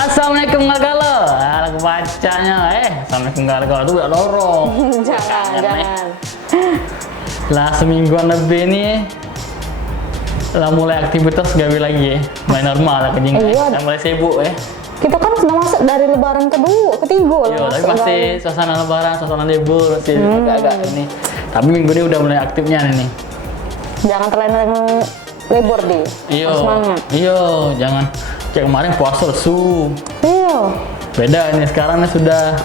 Assalamualaikum Galgalo, lagu bacanya Assalamualaikum Galgalo tuh gak lorong. Jangan. Lah semingguan lebih nih lah mulai aktivitas gawe lagi main normal lah kejing. Iya. Mulai sibuk Kita kan sudah masuk dari lebaran ketiga lah. Iya, tapi masih suasana lebaran, suasana libur masih agak-agak ini. Tapi minggu ini udah mulai aktifnya nih. Jangan terlena libur deh. Iya. Semangat. Iya, jangan kayak kemarin puasa lesu. Iya. Beda ini sekarang sudah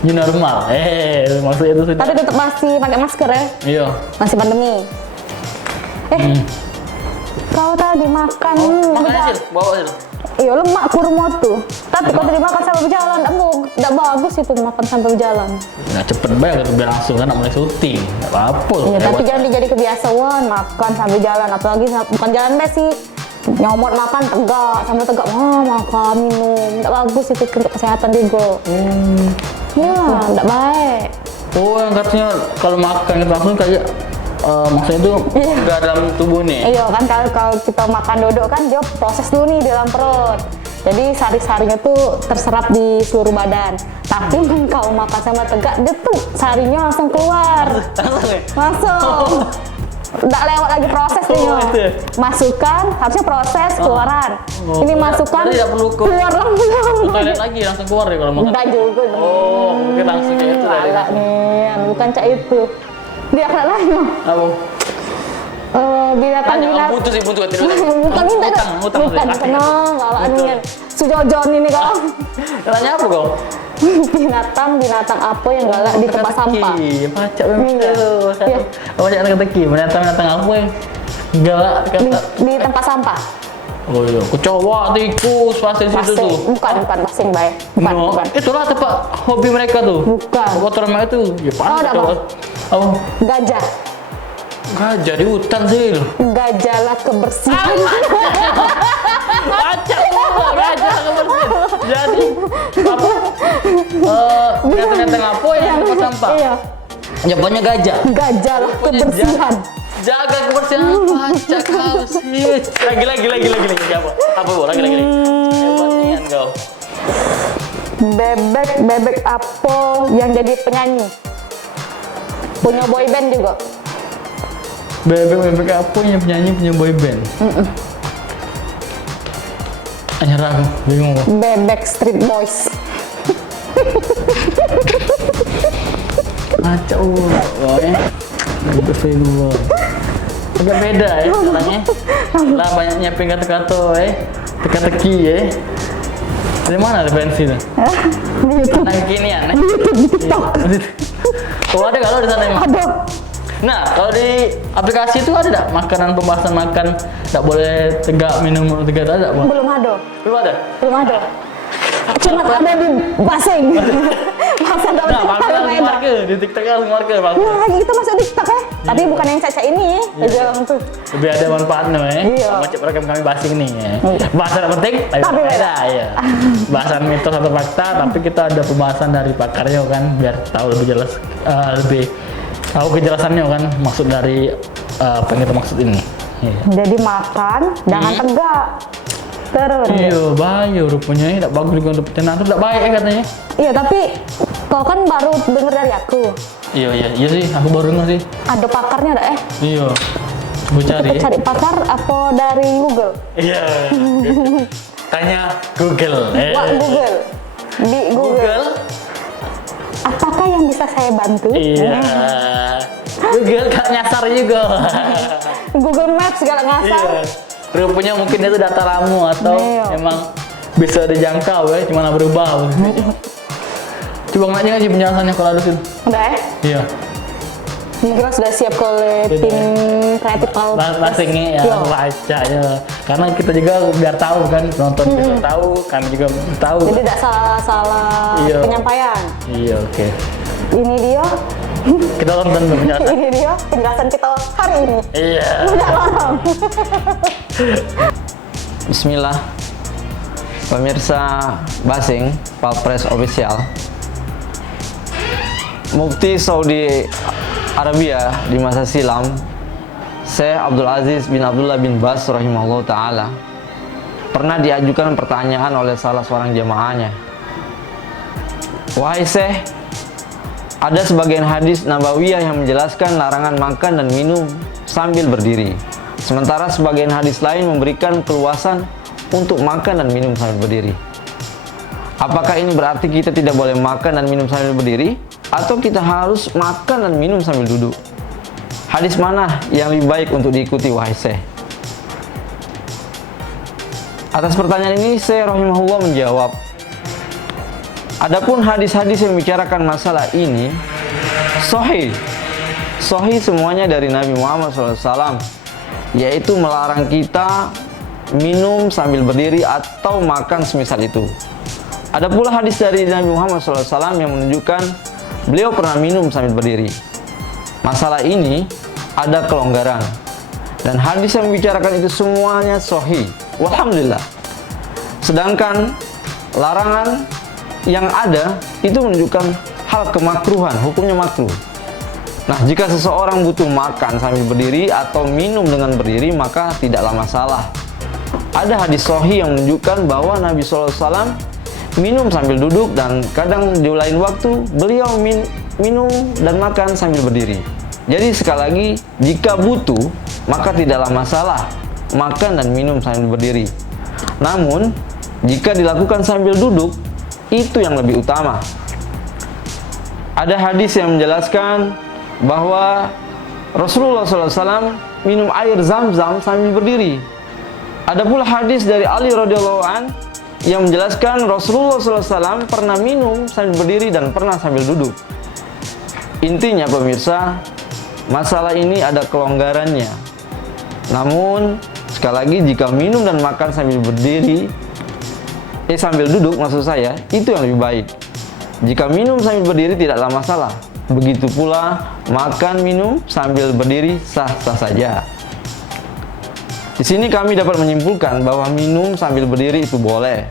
new normal. Maksudnya itu sudah. Tapi tetap masih pakai masker ya. Iya. Masih pandemi. Kau tadi makan. Makanya sih, bawa sih. Iya, lemak kurma tuh. Tapi kalau tadi makan sambil berjalan, enggak bagus itu makan sambil berjalan. Nah cepet banget biar langsung kan mulai syuting. Enggak apa-apa. Iya, tapi jangan dijadi kebiasaan makan sambil jalan, apalagi bukan jalan deh sih. Nyomot makan tegak, sambil tegak makan minum. Enggak bagus itu untuk kesehatan juga. Ya, enggak baik. Oh, yang katanya kalau makan itu langsung kayak maksudnya itu enggak dalam tubuh nih. Iya kan, kalau kita makan dodok kan dia proses dulu nih di dalam perut. Jadi sari-sarinya tuh terserap di seluruh badan. Tapi kalau makan sama tegak, dia tuh sarinya langsung keluar. Langsung. Nggak lewat lagi proses nih. Masukkan, harusnya proses keluaran. Ini masukkan, keluar langsung. Toilet lagi langsung keluar deh kalau makan. Enggak juga. Oh, mungkin langsung kayak itu tadi. Enggak nih, bukan cak itu. Dia akhlak lain. Apa? Binatang. Butuh sih, butuh tidak. Bukan minta dong. Bukan seneng, kalau anu sujojon ini kok. Tanya apa kau? Binatang apa yang galak di tempat sampah? Macam memang. Macam teka-teki. Binatang apa yang galak di tempat sampah? Oh iya, kecoa, tikus, pasir situ tuh. Bukan pasing baik. Bukan. Itulah tempat hobi mereka tuh. Bukan. Kotor mereka itu. Ya panas. Oh, gajah. Gajah di hutan sih. Gajahlah kebersihan. Baca gajah kebersihan. Jadi apa? Binatang apa yang tempat sampah? Iya. Jawabannya gajah. Gajahlah kebersihan. Jaga kebersihan baca kau sih. Lagi apa bu? Lagi. Hebatnya kau. Bebek apa yang jadi penyanyi? Punya boy band juga. Bebek apa yang penyanyi punya boy band? Anyar aku, bingung kok. Bebek Street Boys. Acau, Bebek agak beda orangnya. Lah banyak nyiapin kata-kata teka-teki Dari mana referensi tuh? Nah kekinian TikTok. Oh ada kalau di sana emang? Ada. Nah kalau di aplikasi itu ada nggak pembahasan makan nggak boleh tegak minum tegak ada bang? Belum ada. Belum ada. Cuma ada di basing. Masa dapat marke di TikTok langsung marke bang. Nah itu masuk TikTok ya. Tapi bukan yang caca ini ya. Tuh. Lebih ada manfaatnya Iya. Macam program kami basing nih Bahasan yang penting tapi beda ya. Bahasan mitos atau fakta tapi kita ada pembahasan dari pakarnya kan biar tahu lebih jelas lebih tahu kejelasannya kan maksud dari apa yang kita maksud ini. Jadi makan jangan tegak. Terus. Iya, bahaya rupanya ini tidak bagus juga untuk pencernaan itu tidak baik katanya. Iya, tapi kau kan baru dengar dari aku. Iya sih, aku baru dengar sih. Ada pakarnya ada Iya. Coba cari. Kita cari pakar apa dari Google? Iya. Tanya Google. Google. Di Google. Apakah yang bisa saya bantu? Iya. Google gak nyasar juga. Google Maps gak ngasar. Iya. Rupanya mungkin itu data lama atau emang bisa dijangkau cuma berubah. Coba nanya sih penjelasannya kalau ada sih. Udah Iya. Mungkin sudah siap oleh tim kreatif kau. Basingnya ya, baca ya. Karena kita juga biar tahu kan, penonton juga tahu, kami juga tahu. Jadi tidak salah Iya. penyampaian. Iya, oke. Ini dia, Kita tonton penjelasan. ini dia penjelasan kita hari ini. Iya. Udah lorong. Bismillah. Pemirsa Basing, Palpres Official. Mufti Saudi Arabia di masa silam, Syekh Abdul Aziz bin Abdullah bin Bas rahimahullah ta'ala, pernah diajukan pertanyaan oleh salah seorang jamaahnya. Wahai Syekh, ada sebagian hadis Nabawiyah yang menjelaskan larangan makan dan minum sambil berdiri. Sementara sebagian hadis lain memberikan keluasan untuk makan dan minum sambil berdiri. Apakah ini berarti kita tidak boleh makan dan minum sambil berdiri? Atau kita harus makan dan minum sambil duduk? Hadis mana yang lebih baik untuk diikuti, wahai Syekh? Atas pertanyaan ini, Syekh rahimahullah menjawab, adapun hadis-hadis yang membicarakan masalah ini sahih semuanya dari Nabi Muhammad SAW, yaitu melarang kita minum sambil berdiri atau makan semisal itu. Ada pula hadis dari Nabi Muhammad SAW yang menunjukkan beliau pernah minum sambil berdiri. Masalah ini ada kelonggaran, dan hadis yang membicarakan itu semuanya sahih, walhamdulillah. Sedangkan larangan yang ada itu menunjukkan hal kemakruhan, hukumnya makruh. Nah, jika seseorang butuh makan sambil berdiri atau minum dengan berdiri, maka tidaklah masalah. Ada hadis sahih yang menunjukkan bahwa Nabi SAW minum sambil duduk, dan kadang di lain waktu beliau minum dan makan sambil berdiri. Jadi sekali lagi, jika butuh maka tidaklah masalah makan dan minum sambil berdiri. Namun jika dilakukan sambil duduk, itu yang lebih utama. Ada hadis yang menjelaskan bahwa Rasulullah SAW minum air Zam-Zam sambil berdiri. Ada pula hadis dari Ali radhiyallahu an yang menjelaskan Rasulullah SAW pernah minum sambil berdiri dan pernah sambil duduk. Intinya pemirsa, masalah ini ada kelonggarannya. Namun sekali lagi, jika minum dan makan sambil berdiri, sambil duduk maksud saya, itu yang lebih baik. Jika minum sambil berdiri tidaklah masalah. Begitu pula makan minum sambil berdiri sah-sah saja. Di sini kami dapat menyimpulkan bahwa minum sambil berdiri itu boleh.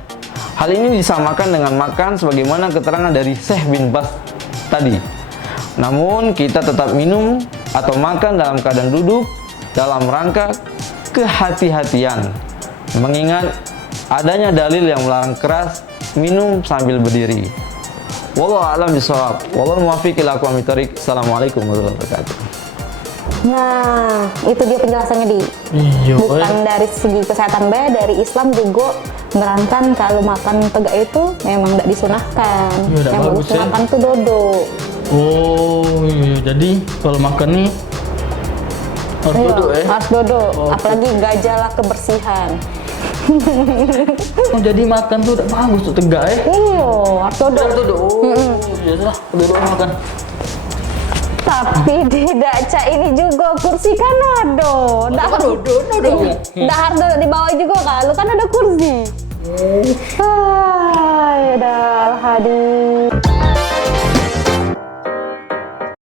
Hal ini disamakan dengan makan sebagaimana keterangan dari Syekh bin Bas tadi. Namun kita tetap minum atau makan dalam keadaan duduk dalam rangka kehati-hatian, mengingat adanya dalil yang melarang keras minum sambil berdiri. Wallahu a'lam bishawab. Wallahu muwaffiq ila aqwamit thoriq. Assalamualaikum warahmatullahi wabarakatuh. Nah, itu dia penjelasannya di. Iya. Bukan dari segi kesehatan be, dari Islam juga menerangkan kalau makan tegak itu memang tidak disunahkan. Iya, udah yang bagus, disunahkan tuh duduk. Oh iya, jadi kalau makan nih harus Iya, duduk ya? harus duduk. Oh, Apalagi gajahlah kebersihan. Oh, jadi makan tuh udah bagus tuh tegak ya? Iya, harus duduk. Duduk. Oh, iya lah, duduk makan. Tapi tidak cak ini juga kursi kan ada. Nggak harus duduk. nggak harus duduk di bawah juga kalau kan ada kursi. Ah, ya udah, Al-Hadi.